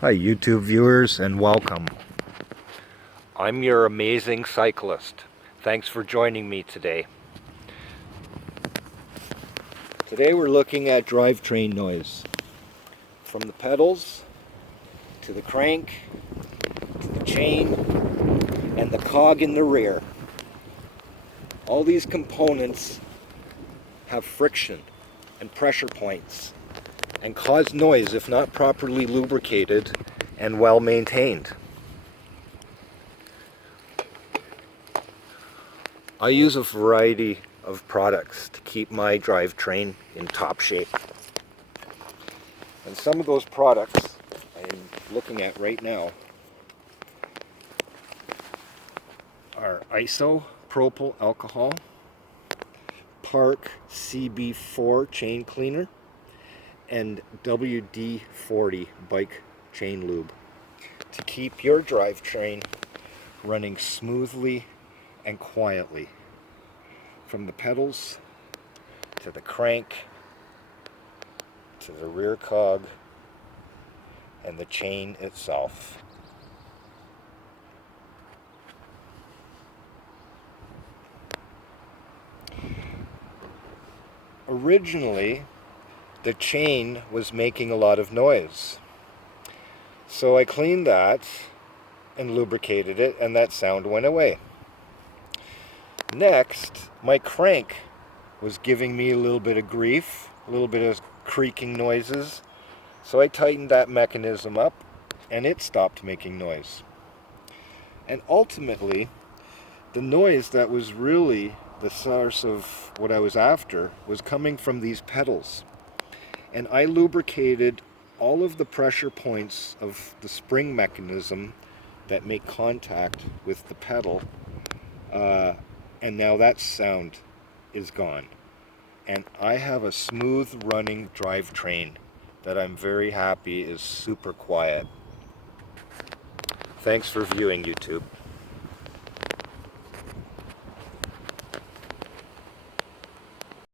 Hi YouTube viewers and welcome. I'm your amazing cyclist. Thanks for joining me today. Today we're looking at drivetrain noise. From the pedals, to the crank, to the chain, and the cog in the rear. All these components have friction and pressure points and cause noise if not properly lubricated and well maintained. I use a variety of products to keep my drivetrain in top shape. And some of those products I'm looking at right now are isopropyl alcohol, Park CB4 chain cleaner, and WD-40 bike chain lube to keep your drivetrain running smoothly and quietly from the pedals to the crank to the rear cog and the chain itself. Originally, the chain was making a lot of noise, so I cleaned that and lubricated it, and that sound went away. Next, my crank was giving me a little bit of grief, a little bit of creaking noises, so I tightened that mechanism up and it stopped making noise. And ultimately, the noise that was really the source of what I was after was coming from these pedals. And I lubricated all of the pressure points of the spring mechanism that make contact with the pedal, and now that sound is gone. And I have a smooth running drivetrain that I'm very happy is super quiet. Thanks for viewing, YouTube.